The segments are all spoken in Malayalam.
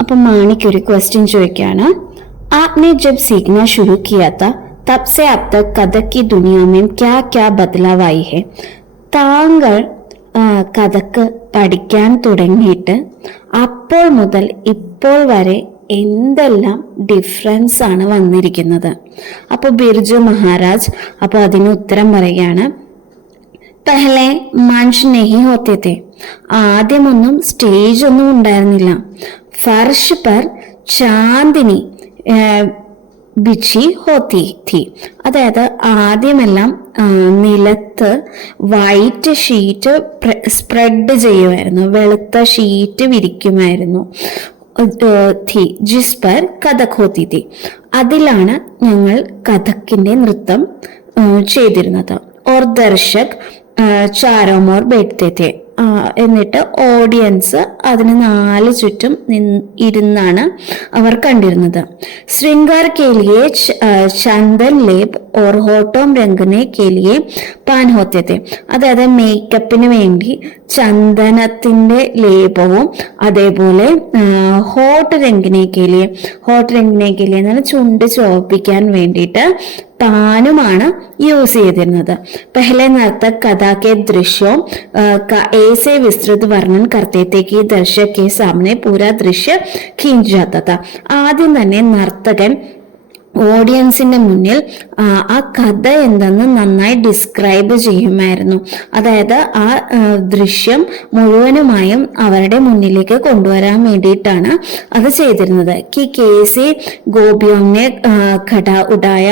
അപ്പം മാണിക്ക് ഒരു ക്वेश्चन ചോദിക്കുകയാണ്. आपने जब सीखना शुरू किया था तब से अब तक कथक की दुनिया में क्या क्या बदलाव आई है? താങ്കൾ കഥക്ക് പഠിക്കാൻ തുടങ്ങിയിട്ട് അപ്പോൾ മുതൽ ഇപ്പോൾ വരെ എന്തെല്ലാം ഡിഫറൻസ് ആണ് വന്നിരിക്കുന്നത്? അപ്പോൾ ബിർജു മഹാരാജ് അപ്പോൾ അതിന് ഉത്തരം പറയുകയാണ്. പെഹലെ മനുഷ്യ നെഹി ഹോത്തെ തെ, ആദ്യമൊന്നും സ്റ്റേജ് ഒന്നും ഉണ്ടായിരുന്നില്ല. ഫർഷ് പർ ചാന്ദിനി ബിച്ചി ഹോത്തി थी, അതായത് ആദ്യമെല്ലാം നിലത്ത് വൈറ്റ് ഷീറ്റ് സ്പ്രെഡ് ചെയ്യുമായിരുന്നു, വെളുത്ത ഷീറ്റ് വിരിക്കുമായിരുന്നു. थी जिस पर कथक होती थी, അതിലാണ് ഞങ്ങൾ കഥക്കിന്റെ നൃത്തം ചെയ്തിരുന്നത്. और दर्शक चारों ओर बैठते थे, എന്നിട്ട് ഓഡിയൻസ് അതിന് നാല് ചുറ്റും ഇരുന്നാണ് അവർ കണ്ടിരുന്നത്. ശൃംഗാർ കേലിയെ ചന്ദൻ ലേപ് ഓർ ഹോട്ടോം രംഗനെ കേലിയെ പാൻ ഹോത്തെ थे, അതായത് മേക്കപ്പിന് വേണ്ടി ചന്ദനത്തിന്റെ ലേപവും അതേപോലെ ഹോട്ട് രംഗനെ കേലിയെ എന്ന് പറഞ്ഞാൽ ചുണ്ട് ചോപ്പിക്കാൻ വേണ്ടിയിട്ട് പാനുമാണ് യൂസ് ചെയ്തിരുന്നത്. पहले नर्तक कथा के दृश्यों का ऐसे विस्तृत वर्णन करते थे कि दर्शक के सामने पूरा दृश्य खींच जाता था. ആദ്യം തന്നെ നർത്തകൻ ഓഡിയൻസിന്റെ മുന്നിൽ ആ കഥ എന്തെന്ന് നന്നായി ഡിസ്ക്രൈബ് ചെയ്യുമായിരുന്നു. അതായത് ആ ദൃശ്യം മുഴുവനുമായും അവരുടെ മുന്നിലേക്ക് കൊണ്ടുവരാൻ വേണ്ടിയിട്ടാണ് അത് ചെയ്തിരുന്നത്. കി കേസി ഗോപിയോനെ ഖട ഉടായ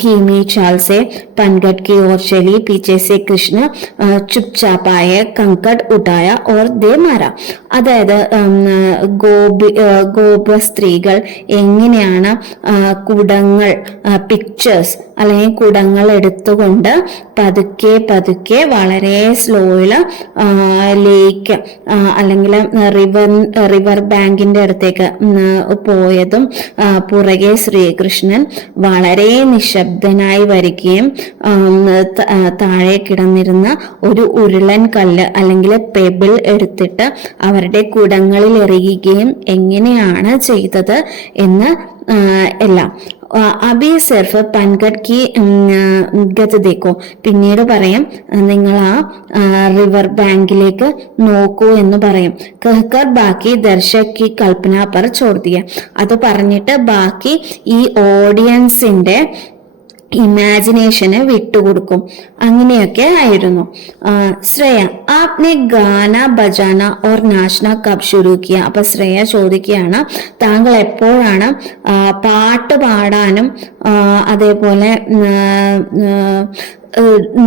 ധീമി चाल से पनघट की ओर चली, पीछे से कृष्ण चुपचापाയ कंकड़ उठाया और दे मारा. അതായത് ഗോപ സ്ത്രീകൾ എങ്ങനെയാണ് കുടങ്ങൾ പിക്ചേഴ്സ് അല്ലെങ്കിൽ കുടങ്ങൾ എടുത്തുകൊണ്ട് പതുക്കെ പതുക്കെ വളരെ സ്ലോയില് ലേക്ക് അല്ലെങ്കിൽ റിവർ ബാങ്കിന്റെ അടുത്തേക്ക് പോയതും പുറകെ ശ്രീകൃഷ്ണൻ വളരെ നിശബ്ദനായി വരികയും താഴെ കിടന്നിരുന്ന ഒരു ഉരുളൻ കല്ല് അല്ലെങ്കിൽ പെബിൾ എടുത്തിട്ട് അവരുടെ കുടങ്ങളിൽ എറിയുകയും എങ്ങനെയാണ് ചെയ്തത് എന്ന് എല്ലാം. അബി സിർഫ് പൻഘട്ട് കി ഗത് ദേക്കോ, പിന്നീട് പറയും നിങ്ങൾ ആ റിവർ ബാങ്കിലേക്ക് നോക്കൂ എന്ന് പറയും. കഹ്കർ ബാക്കി ദർശക് കി കൽപ്പന പർ ചോർ ദിയ, അത് പറഞ്ഞിട്ട് ബാക്കി ഈ ഓഡിയൻസിന്റെ ഇമാജിനേഷന് വിട്ടുകൊടുക്കും. അങ്ങനെയൊക്കെ ആയിരുന്നു. ശ്രേയ ആപ്നെ ഗാന ബജാന ഓർ നാച്ന കബ് ശുരു കിയ, അപ്പൊ ശ്രേയ ചോദിക്കുകയാണ് താങ്കൾ എപ്പോഴാണ് പാട്ട് പാടാനും അതേപോലെ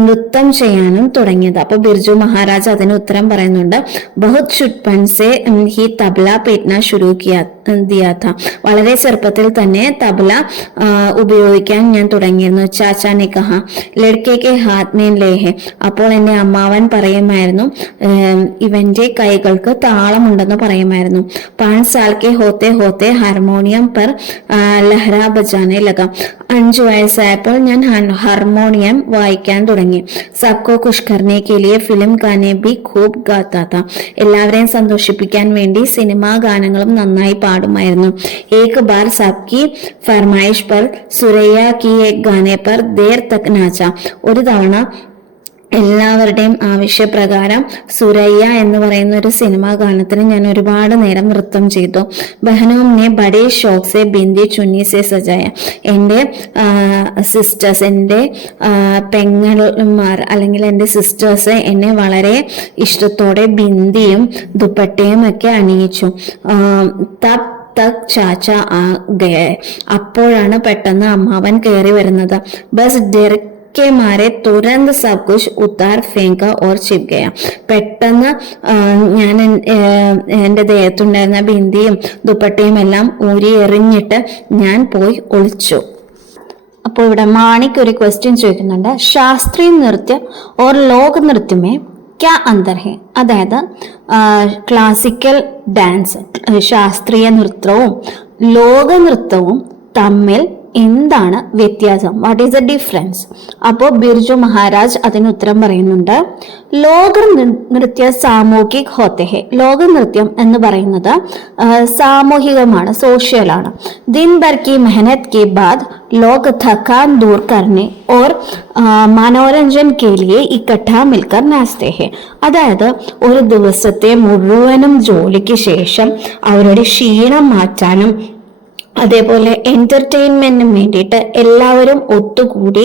നൃത്തം ചെയ്യാനും തുടങ്ങിയത്? അപ്പൊ ബിർജു മഹാരാജ് അതിന് ഉത്തരം പറയുന്നുണ്ട്. ബഹുത് ചുട്പൻ സെ ഹി തബല പേറ്റ്ന ശുരു ദിയാ ഥ, വളരെ ചെറുപ്പത്തിൽ തന്നെ തബല ഉപയോഗിക്കാൻ ഞാൻ തുടങ്ങിയിരുന്നു. ചാച്ചാ നെ കഹ ലഡ്കെ കെ ഹാത്ത് മേ ലേ ഹെ, അപ്പോൾ എന്റെ അമ്മാവൻ പറയുമായിരുന്നു ഇവന്റെ കൈകൾക്ക് താളമുണ്ടെന്ന് പറയുമായിരുന്നു. 5 साल के होते होते हारमോണിയം पर ലഹര ബജാനെ ലഗ, 5 വയസ്സായപ്പോൾ ഞാൻ ഹാർമോണിയം വായിക്കാൻ തുടങ്ങി. സബ്കോ ഖുഷ് കർനെ കെ ലിയെ ഫിലിം ഗാനെ ഭി ഖൂബ് ഗാതാ ഥാ, എല്ലാവരെയും സന്തോഷിപ്പിക്കാൻ വേണ്ടി സിനിമാ ഗാനങ്ങളും നന്നായി പാടുമായിരുന്നു. ഏക് ബാർ സബ്കി ഫർമായിഷ് പർ സുരയ്യ കി ഏക് ഗാനെ പർ ദേർ തക് നാച്ച, ഒരു തവണ എല്ലാവരുടെയും ആവശ്യപ്രകാരം സുരയ്യ എന്ന് പറയുന്ന ഒരു സിനിമാ ഗാനത്തിന് ഞാൻ ഒരുപാട് നേരം നൃത്തം ചെയ്തു. ബഹനോംനെ ബഡേ ഷോക്ക് സെ ബിന്ദി ചുന്നി സെ സജായ, എൻ്റെ സിസ്റ്റേഴ്സ്, എൻ്റെ പെങ്ങന്മാർ അല്ലെങ്കിൽ എൻ്റെ സിസ്റ്റേഴ്സ് എന്നെ വളരെ ഇഷ്ടത്തോടെ ബിന്ദിയും ദുപ്പട്ടയും ഒക്കെ അണിയിച്ചു. തബ് തക് ചാച്ച ആ ഗയ, അപ്പോഴാണ് പെട്ടെന്ന് അമ്മാവൻ കയറി വരുന്നത്. ബസ് ഡെർ के मारे तुरंत सब कुछ उतार फेंका और छिप गया, പെട്ടെന്ന് ഞാൻ എൻ്റെ ദേഹത്തുണ്ടായിരുന്ന ബിന്ദിയും ദുപ്പട്ടയും എല്ലാം ഊരി എറിഞ്ഞിട്ട് ഞാൻ പോയി ഒളിച്ചു. അപ്പോൾ ഇവിടെ മാണിക്ക് ഒരു ക്വസ്റ്റ്യൻ ചോദിക്കുന്നുണ്ട്. ശാസ്ത്രീയ നൃത്യം ഓർ ലോക നൃത്യമേ ക്യാ അന്തർ ഹെ, അതായത് ക്ലാസിക്കൽ ഡാൻസ് ശാസ്ത്രീയ നൃത്തവും ലോക നൃത്തവും തമ്മിൽ എന്താണ് വ്യത്യാസം? What is the difference? അപ്പോൾ ബിർജു മഹാരാജ് അതിന് ഉത്തരം പറയുന്നുണ്ട്. ലോക നൃത്യ സാമൂഹിക് ഹോത്തെ ഹെ. ലോക നൃത്യം എന്ന് പറയുന്നത് സാമൂഹികമാണ്, സോഷ്യലാണ്. ദിൻ ഭർ കി മെഹനത് കെ ബാദ് ലോഗ് थकान दूर करने और മനോരഞ്ജൻ കെ ലിയെ ഇക്കട്ടാ മിൽക്കർ നാസ്തേ ഹെ. അതായത് ഒരു ദിവസത്തെ മുഴുവനും ജോലിക്ക് ശേഷം അവരുടെ ക്ഷീണം മാറ്റാനും അതേപോലെ എന്റർടൈൻമെന്റിന് വേണ്ടിയിട്ട് എല്ലാവരും ഒത്തുകൂടി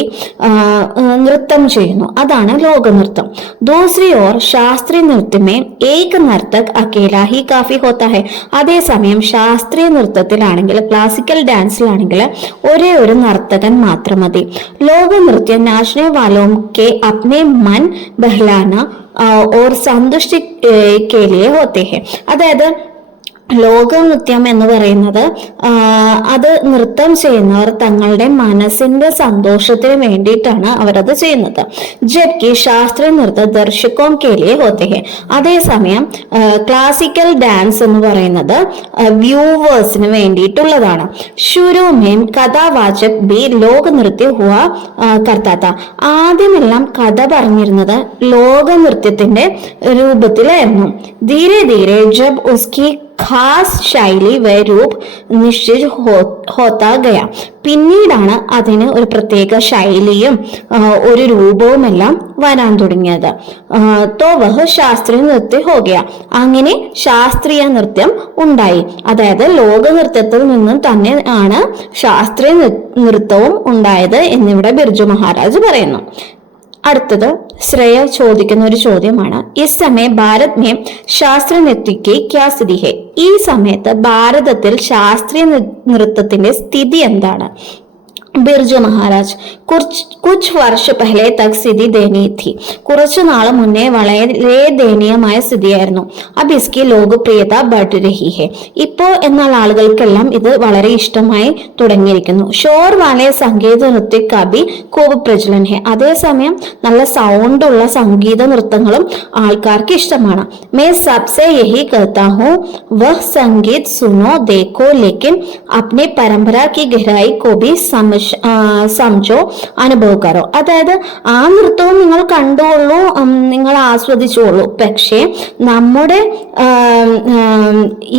നൃത്തം ചെയ്യുന്നു. അതാണ് ലോകനൃത്തം. ദൂസരി ഓർ ശാസ്ത്രീയ നൃത്തമേ ഏക നർത്തക് അക്കേല ഹി കാഫി ഹോത്താ ഹെ. അതേസമയം ശാസ്ത്രീയ നൃത്തത്തിലാണെങ്കിൽ, ക്ലാസിക്കൽ ഡാൻസിലാണെങ്കിൽ ഒരേ ഒരു നർത്തകൻ മാത്രം മതി. ലോക നൃത്യം നാച്ചനെ വാലോം കെ അപ്നെ മൻ ബഹ്ലാന ഓർ സന്തുഷ്ടി കെ ലിയെ ഹോത്തെ ഹെ. അതായത് ലോകനൃത്യം എന്ന് പറയുന്നത് അത് നൃത്തം ചെയ്യുന്നവർ തങ്ങളുടെ മനസ്സിന്റെ സന്തോഷത്തിന് വേണ്ടിയിട്ടാണ് അവരത് ചെയ്യുന്നത്. ജബ്കി ശാസ്ത്രീയ നൃത്തം ദർശകോം കെ ലിയെ ഹോത്തെ ഹെ. അതേസമയം ക്ലാസിക്കൽ ഡാൻസ് എന്ന് പറയുന്നത് വ്യൂവേഴ്സിന് വേണ്ടിയിട്ടുള്ളതാണ്. ശുരുമേം കഥാവാചക് ബി ലോകനൃത്യ ഹുവ കർത്താത്ത. ആദ്യമെല്ലാം കഥ പറഞ്ഞിരുന്നത് ലോകനൃത്യത്തിന്റെ രൂപത്തിലായിരുന്നു. ധീരെ ധീരെ ജബ് ഉസ്കി ഖാസ് ശൈലി വ രൂപ് നിശ്ചിത ഹോത്താ ഗയ. പിന്നീടാണ് അതിന് ഒരു പ്രത്യേക ശൈലിയും ഒരു രൂപവുമെല്ലാം വരാൻ തുടങ്ങിയത്. തോ വഹ് ശാസ്ത്രീയ നൃത്യം ഹോ ഗയ. അങ്ങനെ ശാസ്ത്രീയ നൃത്യം ഉണ്ടായി. അതായത് ലോക നൃത്തത്തിൽ നിന്നും തന്നെ ആണ് ശാസ്ത്രീയ നൃത്തവും ഉണ്ടായത് എന്നിവിടെ ബിർജു മഹാരാജ് പറയുന്നു. അടുത്തത് ശ്രേയ ചോദിക്കുന്ന ഒരു ചോദ്യമാണ്. ഈ സമയം ഭാരത് മേ ശാസ്ത്രീയ നൃത്യക്ക് ക്യാ സ്ഥിതി ഹെ. ഈ സമയത്ത് ഭാരതത്തിൽ ശാസ്ത്രീയ നൃത്തത്തിന്റെ സ്ഥിതി എന്താണ്? ബിർജു മഹാരാജ് കുച്ച് വർഷ പഹലെ തക് സ്ഥിതി ദയനീയ ഥി. കുറച്ചു നാൾ മുന്നേ വളരെ ദയനീയമായ സ്ഥിതിയായിരുന്നു. അബ് ഇസ്കി ലോകപ്രിയത ബഡ് രഹി ഹെ. ഇപ്പോ എന്നാൽ ആളുകൾക്കെല്ലാം ഇത് വളരെ ഇഷ്ടമായി തുടങ്ങിയിരിക്കുന്നു. ഷോർ വാലെ സംഗീത നൃത്യ കബി खूब പ്രചലൻ ഹെ. അതേസമയം നല്ല സൗണ്ട് ഉള്ള സംഗീത നൃത്തങ്ങളും ആൾക്കാർക്ക് ഇഷ്ടമാണ്. മേ സബ്സെ യഹി कहता हूं वह संगीत सुनो देखो लेकिन अपनी परंपरा की गहराई को भी സംജോ അനുഭവക്കാരോ. അതായത് ആ നൃത്തവും നിങ്ങൾ കണ്ടുകൊള്ളൂ, നിങ്ങൾ ആസ്വദിച്ചുകൊള്ളൂ. പക്ഷേ നമ്മുടെ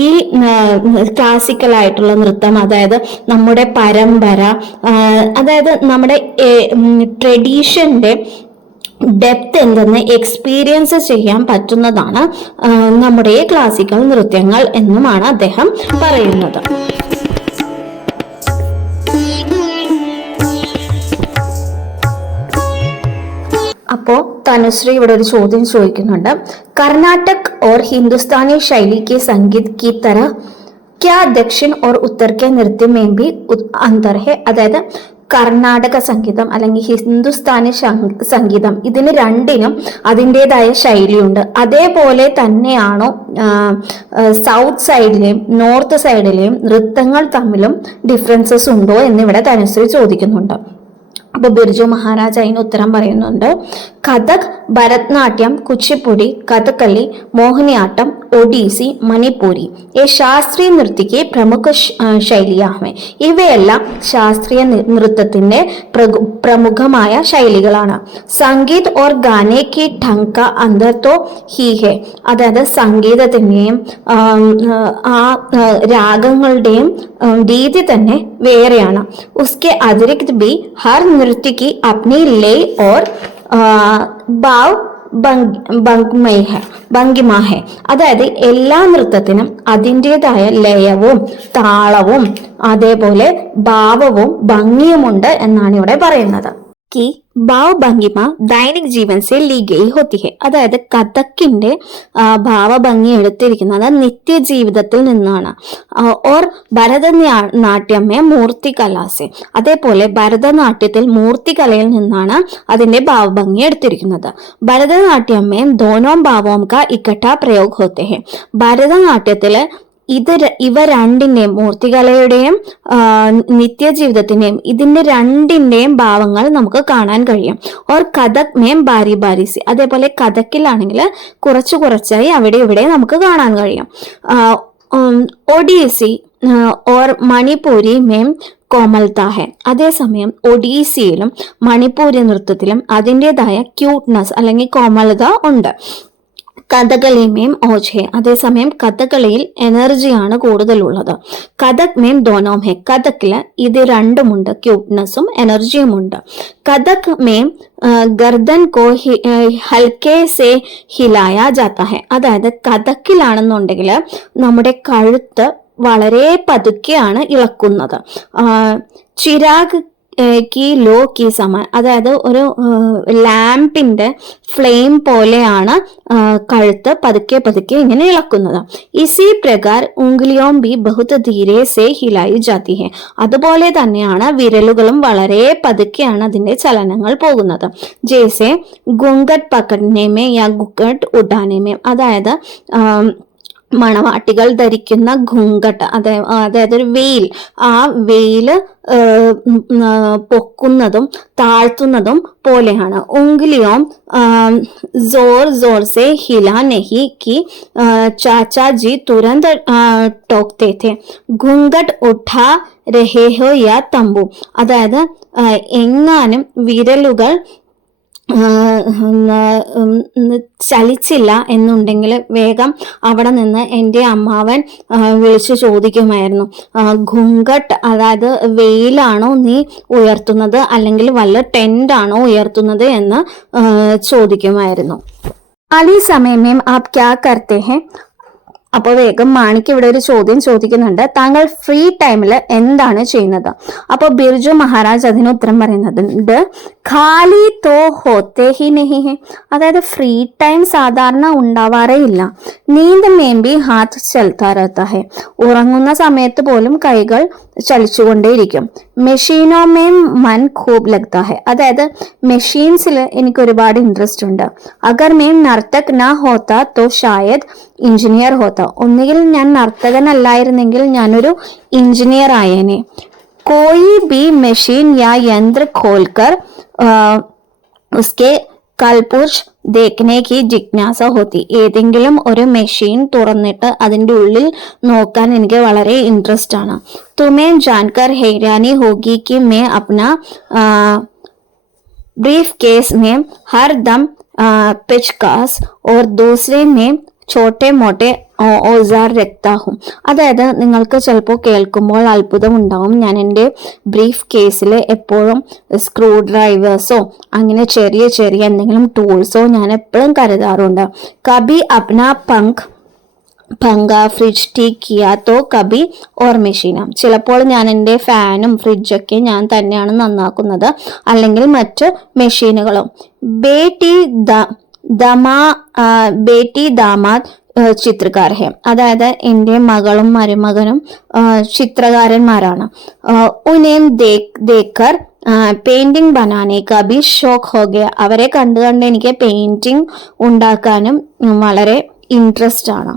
ഈ ക്ലാസിക്കൽ ആയിട്ടുള്ള നൃത്തം, അതായത് നമ്മുടെ പരമ്പര, അതായത് നമ്മുടെ ട്രഡീഷന്റെ ഡെപ്ത് എന്തെന്ന് എക്സ്പീരിയൻസ് ചെയ്യാൻ പറ്റുന്നതാണ് നമ്മുടെ ക്ലാസിക്കൽ നൃത്യങ്ങൾ എന്നുമാണ് അദ്ദേഹം പറയുന്നത്. അപ്പോ തനുശ്രീ ഇവിടെ ഒരു ചോദ്യം ചോദിക്കുന്നുണ്ട്. കർണാടക് और हिंदुस्तानी शैली के संगीत की तरह क्या दक्षिण और उत्तर के नृत्य में भी अंतर है? അതായത് കർണാടക സംഗീതം അല്ലെങ്കിൽ ഹിന്ദുസ്ഥാനി സംഗീതം, ഇതിന് രണ്ടിനും അതിൻ്റെതായ ശൈലിയുണ്ട്. അതേപോലെ തന്നെയാണോ സൗത്ത് സൈഡിലെയും നോർത്ത് സൈഡിലെയും നൃത്തങ്ങൾ തമ്മിലും ഡിഫറൻസസ് ഉണ്ടോ എന്നിവിടെ തനുശ്രീ ചോദിക്കുന്നുണ്ട്. അപ്പൊ ബിർജു മഹാരാജ് അതിന് ഉത്തരം പറയുന്നുണ്ട്. കഥക്, ഭരതനാട്യം, കുച്ചിപ്പുടി, കഥകളി, മോഹിനിയാട്ടം, ഒഡീസി, മണിപ്പൂരി ഈ ശാസ്ത്രീയ നൃത്യക്ക് പ്രമുഖ ശൈലിയാണ്. ഇവയെല്ലാം ശാസ്ത്രീയ നൃത്തത്തിന്റെ പ്രമുഖമായ ശൈലികളാണ്. സംഗീത് ഓർ ഗാനെ കി ഢങ് കാ അന്തർ തോ ഹി ഹെ. അതായത് സംഗീതത്തിന്റെയും ആ രാഗങ്ങളുടെയും രീതി തന്നെ വേറെയാണ്. ഉസ്കെ അതിരിക്ത് ബി ഹർ नृत्य की अपनी लय और भाव ഭംഗിമ ഹെ. അതായത് എല്ലാ നൃത്തത്തിനും അതിൻ്റെതായ ലയവും താളവും അതേപോലെ ഭാവവും ഭംഗിയുമുണ്ട് എന്നാണ് ഇവിടെ പറയുന്നത്. की ഭാവ ഭംഗിമ ദൈനിക് ജീവൻ സെ ലീ ഗയി ഹോത്തി ഹെ. അതായത് കഥക്കിന്റെ ഭാവഭംഗി എടുത്തിരിക്കുന്നത് നിത്യജീവിതത്തിൽ നിന്നാണ്. ഓർ ഭരതനാട്യമേ മൂർത്തികലാസെ. അതേപോലെ ഭരതനാട്യത്തിൽ മൂർത്തികലയിൽ നിന്നാണ് അതിന്റെ ഭാവഭംഗി എടുത്തിരിക്കുന്നത്. ഭരതനാട്യമേ ദോനോ ഭാവോം കാ ഇക്കട്ടാ പ്രयोग होते हैं. ഭരതനാട്യത്തില് ഇവ രണ്ടിന്റെയും, മൂർത്തികലയുടെയും നിത്യജീവിതത്തിന്റെയും, ഇതിന്റെ രണ്ടിന്റെയും ഭാവങ്ങൾ നമുക്ക് കാണാൻ കഴിയും. ഓർ കഥക് മേം ബാരി ബാരിസി. അതേപോലെ കഥക്കിലാണെങ്കിൽ കുറച്ചു കുറച്ചായി അവിടെ ഇവിടെ നമുക്ക് കാണാൻ കഴിയും. ഒഡീസി ഓർ മണിപ്പൂരി മേം കോമൽത്ത ഹെ. അതേസമയം ഒഡീസിയിലും മണിപ്പൂരി നൃത്തത്തിലും അതിൻ്റെതായ ക്യൂട്ട്നെസ് അല്ലെങ്കിൽ കോമലത ഉണ്ട്. കഥകളി മേം ഓജ് ഹെ. അതേസമയം കഥകളിയിൽ എനർജിയാണ് കൂടുതലുള്ളത്. കഥക് മേം ദോനോം ഹെ. കഥക്കില് ഇത് രണ്ടുമുണ്ട്, ക്യൂട്ട്നെസ്സും എനർജിയും ഉണ്ട്. കഥക് മേം ഗർദൻ കോ ഹൽക്കെ സെ ഹിലായ ജാത്ത ഹെ. അതായത് കഥക്കിലാണെന്നുണ്ടെങ്കിൽ നമ്മുടെ കഴുത്ത് വളരെ പതുക്കെയാണ് ഇളക്കുന്നത്. ചിരാഗ് കി ലോ കി സമാൻ, അതായത് ഒരു ലാമ്പിന്റെ ഫ്ലെയിം പോലെയാണ് കഴുത്ത് പതുക്കെ പതുക്കെ ഇങ്ങനെ ഇളക്കുന്നത്. ഇസി പ്രകാർ ഉംഗലിയോം ബി ബഹുത് ധീരെ സെ ഹിലായി ജാതി ഹെ. അതുപോലെ തന്നെയാണ് വിരലുകളും വളരെ പതുക്കെയാണ് അതിന്റെ ചലനങ്ങൾ പോകുന്നത്. ജേസെ ഗുങ്കട്ട് പക്കടനേമേ യാ ഗുങ്കട്ട് ഉഡാനേമേ, അതായത് മണവാട്ടികൾ ധരിക്കുന്ന ഘുങ്കട്ട്, അതായത് ഒരു വെയിൽ, ആ വെയില് പൊക്കുന്നതും താഴ്ത്തുന്നതും പോലെയാണ്. ഉംഗലിയോം जोर जोर से हिला नहीं कि चाचा जी तुरंत टोकते थे. घूंघट उठा रहे हो या तंबू, അതായത് എങ്ങാനും വിരലുകൾ ചലിച്ചില്ല എന്നുണ്ടെങ്കിൽ വേഗം അവിടെ നിന്ന് എൻ്റെ അമ്മാവൻ വിളിച്ചു ചോദിക്കുമായിരുന്നു, ഘുങ്കട്ട് അതായത് വെയിലാണോ നീ ഉയർത്തുന്നത് അല്ലെങ്കിൽ വല്ല ടെന്റാണോ ഉയർത്തുന്നത് എന്ന് ചോദിക്കുമായിരുന്നു. അലി സമയമേം ആപ് ക്യാ കർത്തേ ഹെ. അപ്പോൾ വേഗം മാണിക്ക് ഇവിടെ ഒരു ചോദ്യം ചോദിക്കുന്നുണ്ട്, താങ്കൾ ഫ്രീ ടൈമിൽ എന്താണ് ചെയ്യുന്നത്? അപ്പോൾ ബിർജു മഹാരാജ് അതിന് ഉത്തരം പറയുന്നുണ്ട്, ഖാലി തോ ഹോത്തേ ഹി നഹി ഹെ. അതായത് ഫ്രീ ടൈം സാധാരണ ഉണ്ടാവാറേ ഇല്ല. നീന്ത് മേമ്പി ഹാത്ത് ചൽത്താ രഹത്താ ഹെ. ഉറങ്ങുന്ന സമയത്ത് പോലും കൈകൾ ചലിച്ചുകൊണ്ടേയിരിക്കും. മെഷീനോ മേം മൻ ഖൂബ് ലഗ്താ ഹെ. അതായത് മെഷീൻസിൽ എനിക്ക് ഒരുപാട് ഇൻട്രസ്റ്റ് ഉണ്ട്. അഗർ മേം നർത്തക് നാ ഹോത്താ തോ ഷായദ് എഞ്ചിനീയർ ഹോത്ത. ഒന്നുകിൽ ഞാൻ നർത്തകനല്ലായിരുന്നെങ്കിൽ ഞാനൊരു എഞ്ചിനീയർ ആയേനെ. കോയി ബി മെഷീൻ യാ യന്ത്ര ഖോൽക്കർ ഉസ്കെ കൽപുർഷ് ദേഖ്നെ കി ജിജ്ഞാസ ഹോത്തി. ഏതെങ്കിലും ഒരു മെഷീൻ തുറന്നിട്ട് അതിൻ്റെ ഉള്ളിൽ നോക്കാൻ എനിക്ക് വളരെ ഇൻട്രസ്റ്റ് ആണ്. തുമേ ജാൻകർ ഹൈരാനി ഹോഗി കി മേ അപ്ന ब्रीफ केस में हर दम पिचकास और दूसरे में ചോട്ടെ മോട്ടെ ഓസാർ രക്താഹും. അതായത് നിങ്ങൾക്ക് ചിലപ്പോൾ കേൾക്കുമ്പോൾ അത്ഭുതം ഉണ്ടാവും, ഞാൻ എൻ്റെ ബ്രീഫ് കേസിൽ എപ്പോഴും സ്ക്രൂ ഡ്രൈവേഴ്സോ അങ്ങനെ ചെറിയ ചെറിയ എന്തെങ്കിലും ടൂൾസോ ഞാൻ എപ്പോഴും കരുതാറുണ്ട്. കബി അപ്ന പങ്ക ഫ്രിഡ്ജ് ടീക്ക് കിയാത്തോ കബി ഓർ മെഷീന. ചിലപ്പോൾ ഞാൻ എൻ്റെ ഫാനും ഫ്രിഡ്ജൊക്കെ ഞാൻ തന്നെയാണ് നന്നാക്കുന്നത്, അല്ലെങ്കിൽ മറ്റ് മെഷീനുകളും. ബേട്ടി ദാമാദ് ചിത്രകാർ ഹെ. അതായത് എൻ്റെ മകളും മരുമകനും ചിത്രകാരന്മാരാണ്. ഉനേം ദേക്കർ പെയിന്റിംഗ് ബനാനെ കാ ഭി ഷോക്ക് ഹോ ഗയ. അവരെ കണ്ട് കണ്ട് എനിക്ക് പെയിന്റിംഗ് ഉണ്ടാക്കാനും വളരെ ഇൻട്രസ്റ്റ് ആണ്.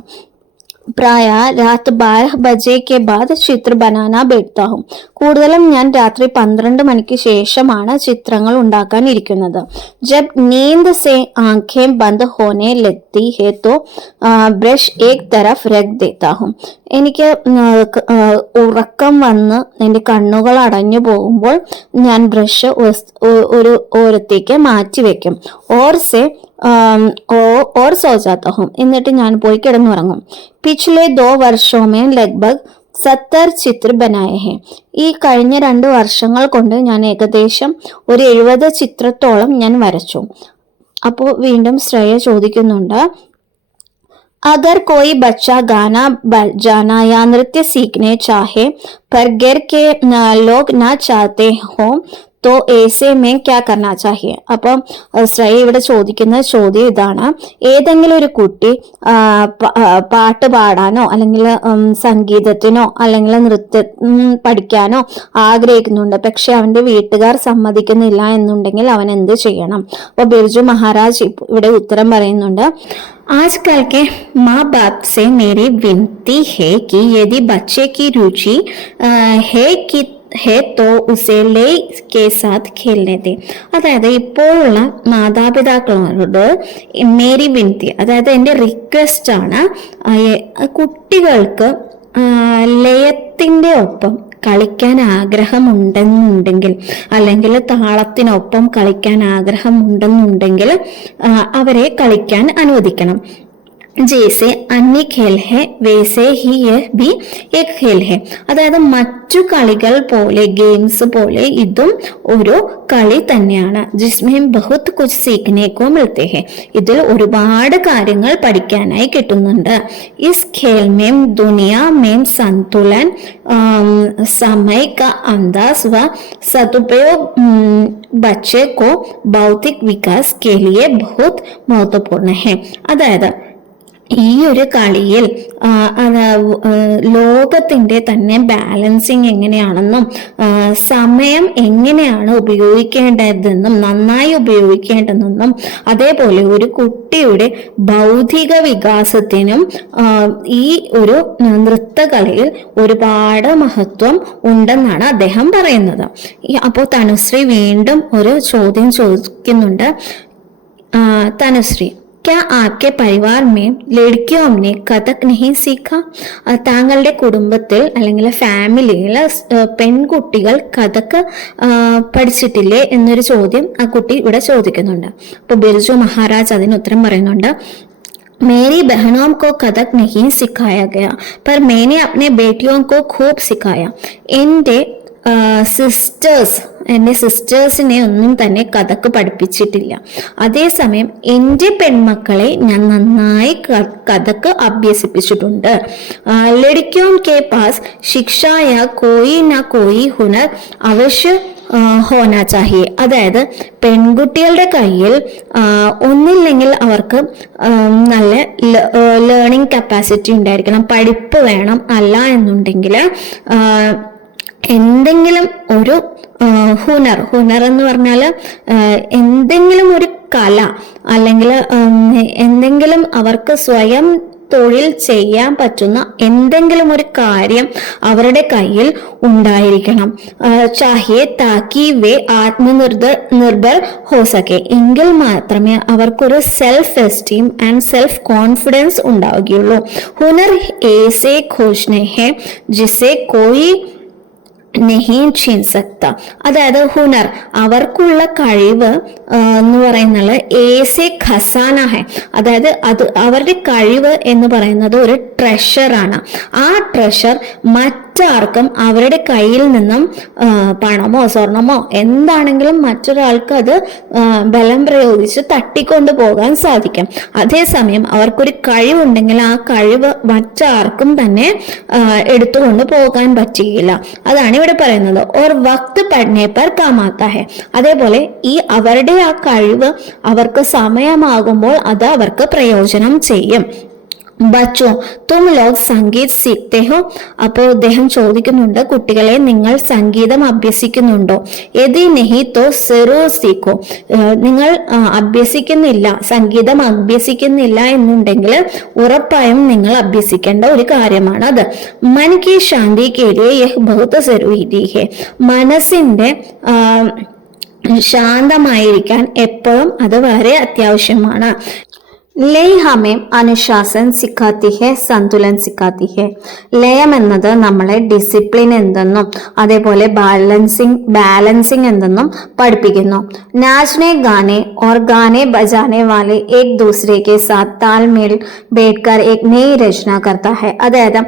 പ്രായ രാത് 12 ബജെ കെ ബാദ് ചിത്ര ബനാന ബെഠ്താ ഹും. കൂടുതലും ഞാൻ രാത്രി 12 മണിക്ക് ശേഷമാണ് ചിത്രങ്ങൾ ഉണ്ടാക്കാൻ ഇരിക്കുന്നത്. ജബ് നീന്ദ സെ ആംഖേം ബന്ദ് ഹോനെ ലഗ്തി ഹെ തോ ബ്രഷ് ഏക് തരഫ് രഖ് ദേത്താ ഹും. എനിക്ക് ഉറക്കം വന്ന് എൻ്റെ കണ്ണുകൾ അടഞ്ഞു പോകുമ്പോൾ ഞാൻ ബ്രഷ് ഒരു ഓരത്തേക്ക് മാറ്റി വെക്കും. ഓർ സോ ജാത്താ ഹും. എന്നിട്ട് ഞാൻ പോയി കിടന്നുറങ്ങും. പിछले 2 വർഷോं में लगभग 70 ചിത്ര ബനായെ ഹെ. ഈ കഴിഞ്ഞ 2 വർഷങ്ങൾ കൊണ്ട് ഞാൻ ഏകദേശം ഒരു 70 ചിത്രത്തോളം ഞാൻ വരച്ചു. അപ്പോൾ വീണ്ടും ശ്രേയ ചോദിക്കുന്നുണ്ട്, अगर कोई बच्चा गाना बजाना या नृत्य सीखने चाहे पर घर के लोग ना चाहते हो तो ऐसे में क्या करना चाहिए? അപ്പം ശ്രേയ ഇവിടെ ചോദിക്കുന്ന ചോദ്യം ഇതാണ്, ഏതെങ്കിലും ഒരു കുട്ടി പാട്ട് പാടാനോ അല്ലെങ്കിൽ സംഗീതത്തിനോ അല്ലെങ്കിൽ നൃത്തം പഠിക്കാനോ ആഗ്രഹിക്കുന്നുണ്ട്, പക്ഷെ അവന്റെ വീട്ടുകാർ സമ്മതിക്കുന്നില്ല എന്നുണ്ടെങ്കിൽ അവൻ എന്ത് ചെയ്യണം? അപ്പൊ ബിർജു മഹാരാജ് ഇവിടെ ഉത്തരം പറയുന്നുണ്ട്, आजकल के माँ बाप से मेरी विनती है कि यदि बच्चे की रुचि है तो उसे ले के साथ खेलने दे. അതായത് ഇപ്പോഴുള്ള മാതാപിതാക്കളോട് മേരി വിനത്തി, അതായത് എൻ്റെ റിക്വസ്റ്റ് ആണ്, കുട്ടികൾക്ക് ലയത്തിൻ്റെ ഒപ്പം കളിക്കാൻ ആഗ്രഹമുണ്ടെന്നുണ്ടെങ്കിൽ, അല്ലെങ്കിൽ താളത്തിനൊപ്പം കളിക്കാൻ ആഗ്രഹമുണ്ടെന്നുണ്ടെങ്കിൽ അവരെ കളിക്കാൻ അനുവദിക്കണം. ജैसे अन्य खेल है वैसे ही यह भी एक खेल है. അതായത് മറ്റു കളികൾ പോലെ, ഗെയിംസ് പോലെ ഇതും ഒരു കളി തന്നെയാണ്. ജിസ്മേം ബഹുത് കുച്ച് സീഖ്നെ കോ മിൽത്തെ ഹെ. ഇതിൽ ഒരുപാട് കാര്യങ്ങൾ പഠിക്കാനായി കിട്ടുന്നുണ്ട്. ഇസ് ഖേൽ മേം ദുനിയ മേം സന്തുലൻ, സമയ का अंदाज व सदुपयोग बच्चे को भौतिक विकास के लिए बहुत महत्वपूर्ण है. അതായത് ഈ ഒരു കളിയിൽ ലോകത്തിന്റെ തന്നെ ബാലൻസിങ് എങ്ങനെയാണെന്നും സമയം എങ്ങനെയാണ് ഉപയോഗിക്കേണ്ടതെന്നും നന്നായി ഉപയോഗിക്കേണ്ടതെന്നും അതേപോലെ ഒരു കുട്ടിയുടെ ബൗദ്ധിക വികാസത്തിനും ഈ ഒരു നൃത്തകളിയിൽ ഒരുപാട് മഹത്വം ഉണ്ടെന്നാണ് അദ്ദേഹം പറയുന്നത്. അപ്പോൾ തനുശ്രീ വീണ്ടും ഒരു ചോദ്യം ചോദിക്കുന്നുണ്ട്. തനുശ്രീ, क्या आपके परिवार में लड़कियों ने कथक नहीं सीखा? താങ്കളുടെ കുടുംബത്തിൽ അല്ലെങ്കിൽ ഫാമിലിയിൽ പെൺകുട്ടികൾ കഥക് പഠിച്ചിട്ടില്ലേ എന്നൊരു ചോദ്യം ആ കുട്ടി ഇവിടെ ചോദിക്കുന്നുണ്ട്. അപ്പൊ ബിർജു മഹാരാജ് അതിന് ഉത്തരം പറയുന്നുണ്ട്. मेरी बहनों को कथक नहीं सिखाया गया, पर मैंने अपने बेटियों को खूब सिखाया. എൻ്റെ സിസ്റ്റേഴ്സിനെ ഒന്നും തന്നെ കഥക്ക് പഠിപ്പിച്ചിട്ടില്ല. അതേസമയം എൻ്റെ പെൺമക്കളെ ഞാൻ നന്നായി കഥക്ക് അഭ്യസിപ്പിച്ചിട്ടുണ്ട്. ലड़कियों के पास शिक्षा या कोई ना कोई हुनर अवश्य होना चाहिए. അതായത് പെൺകുട്ടികളുടെ കയ്യിൽ ഒന്നില്ലെങ്കിൽ അവർക്ക് നല്ല ലേണിംഗ് കപ്പാസിറ്റി ഉണ്ടായിരിക്കണം, പഠിപ്പ് വേണം. അല്ല എന്നുണ്ടെങ്കിൽ എന്തെങ്കിലും ഒരു ഹുനർ എന്ന് പറഞ്ഞാൽ എന്തെങ്കിലും ഒരു കല അല്ലെങ്കിൽ എന്തെങ്കിലും അവർക്ക് സ്വയം തൊഴിൽ ചെയ്യാൻ പറ്റുന്ന എന്തെങ്കിലും ഒരു കാര്യം അവരുടെ കയ്യിൽ ഉണ്ടായിരിക്കണം. ചാഹിയെ താക്കി വേ ആത്മനിർഭർ ഹോ സക്കെ. എങ്കിൽ മാത്രമേ അവർക്കൊരു self esteem and self confidence ഉണ്ടാവുകയുള്ളൂ. ഹുനർ ഏസേ ഖോജ്നെ ഹെ ജിസെ കോയി നെഹീൻ ഛീൻ സക്ത. അതായത് ഹുനർ, അവർക്കുള്ള കഴിവ് എന്ന് പറയുന്നത് ഏസെ ഖസാന ഹെ. അതായത് അവരുടെ കഴിവ് എന്ന് പറയുന്നത് ഒരു ട്രഷറാണ്. ആ ട്രഷർ മറ്റാർക്കും അവരുടെ കയ്യിൽ നിന്നും പണമോ സ്വർണമോ എന്താണെങ്കിലും മറ്റൊരാൾക്ക് അത് ബലം പ്രയോഗിച്ച് തട്ടിക്കൊണ്ടു പോകാൻ സാധിക്കും. അതേസമയം അവർക്കൊരു കഴിവുണ്ടെങ്കിൽ ആ കഴിവ് മറ്റാർക്കും തന്നെ എടുത്തുകൊണ്ട് പോകാൻ പറ്റുകയില്ല. അതാണ് ഇവിടെ പറയുന്നത്. ഓർ വക്ത് പഠനെ പർ കാമാത്ത ഹെ. അതേപോലെ ഈ അവരുടെ ആ കഴിവ് അവർക്ക് സമയമാകുമ്പോൾ അത് അവർക്ക് പ്രയോജനം ചെയ്യും. ബച്ചോ തും ലോഗ് സംഗീത് സീഖ്തേ ഹോ. അപ്പോൾ അദ്ദേഹം ചോദിക്കുന്നുണ്ട്, കുട്ടികളെ നിങ്ങൾ സംഗീതം അഭ്യസിക്കുന്നുണ്ടോ? യദി നഹി തോ സറൂർ സീഖോ. നിങ്ങൾ അഭ്യസിക്കുന്നില്ല, സംഗീതം അഭ്യസിക്കുന്നില്ല എന്നുണ്ടെങ്കിൽ ഉറപ്പായും നിങ്ങൾ അഭ്യസിക്കേണ്ട ഒരു കാര്യമാണ് അത്. മൻ കി ശാന്തി കേ ലിയേ യഹ് ബഹുത് സരൂരി ഹെ. മനസ്സിന്റെ ശാന്തമായിരിക്കാൻ എപ്പോഴും അത് വളരെ അത്യാവശ്യമാണ്. ലയ ഹമേം അനുശാസൻ സിഖാത്തി ഹെ, സന്തുലൻ സിഖാത്തി ഹെ. ലയം എന്നത് നമ്മളെ ഡിസിപ്ലിൻ എന്തെന്നും അതേപോലെ ബാലൻസിങ് എന്തെന്നും പഠിപ്പിക്കുന്നു. നാച്നെ ഗാനെ ഓർ ഗാനെ ബജാനെ വാലെ ഏക് ദൂസരെ കെ സാത്ത് താൽമേൽ ബൈഠ്കർ ഏക് നയി രചന കർത്താ ഹെ. അതായത്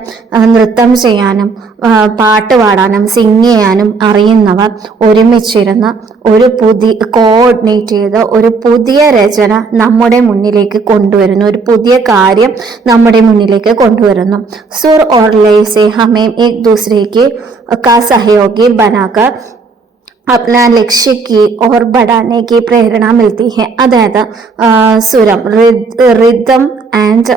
നൃത്തം ചെയ്യാനും പാട്ട് പാടാനും സിംഗ് ചെയ്യാനും അറിയുന്നവർ ഒരുമിച്ചിരുന്ന് ഒരു കോർഡിനേറ്റ് ചെയ്ത് ഒരു പുതിയ രചന നമ്മുടെ മുന്നിലേക്ക് കൊണ്ടുവരുന്നു, ഒരു പുതിയ കാര്യം നമ്മുടെ മുന്നിലേക്ക് കൊണ്ടുവരുന്നു. സുർ और लय से हमें एक दूसरे के का सहयोगी बनाकर अपना लक्ष्य की और बढ़ाने की प्रेरणा मिलती है. അതായത് സുരം, റിതം ആൻഡ്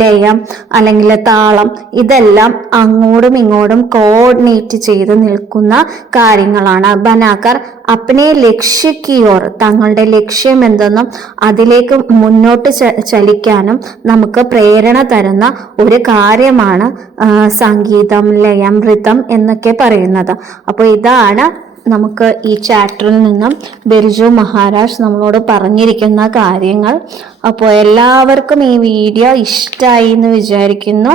ലയം അല്ലെങ്കിൽ താളം, ഇതെല്ലാം അങ്ങോട്ടും ഇങ്ങോട്ടും കോർഡിനേറ്റ് ചെയ്ത് നിൽക്കുന്ന കാര്യങ്ങളാണ്. ബനാക്കർ അപ്നെ ലക്ഷ്യ കി ഓർ, തങ്ങളുടെ ലക്ഷ്യം എന്തെന്നും അതിലേക്ക് മുന്നോട്ട് ചലിക്കാനും നമുക്ക് പ്രേരണ തരുന്ന ഒരു കാര്യമാണ് സംഗീതം, ലയം, ഋതം എന്നൊക്കെ പറയുന്നത്. അപ്പോൾ ഇതാണ് നമുക്ക് ഈ ചാപ്റ്ററിൽ നിന്നും ബിർജു മഹാരാജ് നമ്മളോട് പറഞ്ഞിരിക്കുന്ന കാര്യങ്ങൾ. അപ്പോൾ എല്ലാവർക്കും ഈ വീഡിയോ ഇഷ്ടമായി എന്ന് വിചാരിക്കുന്നു.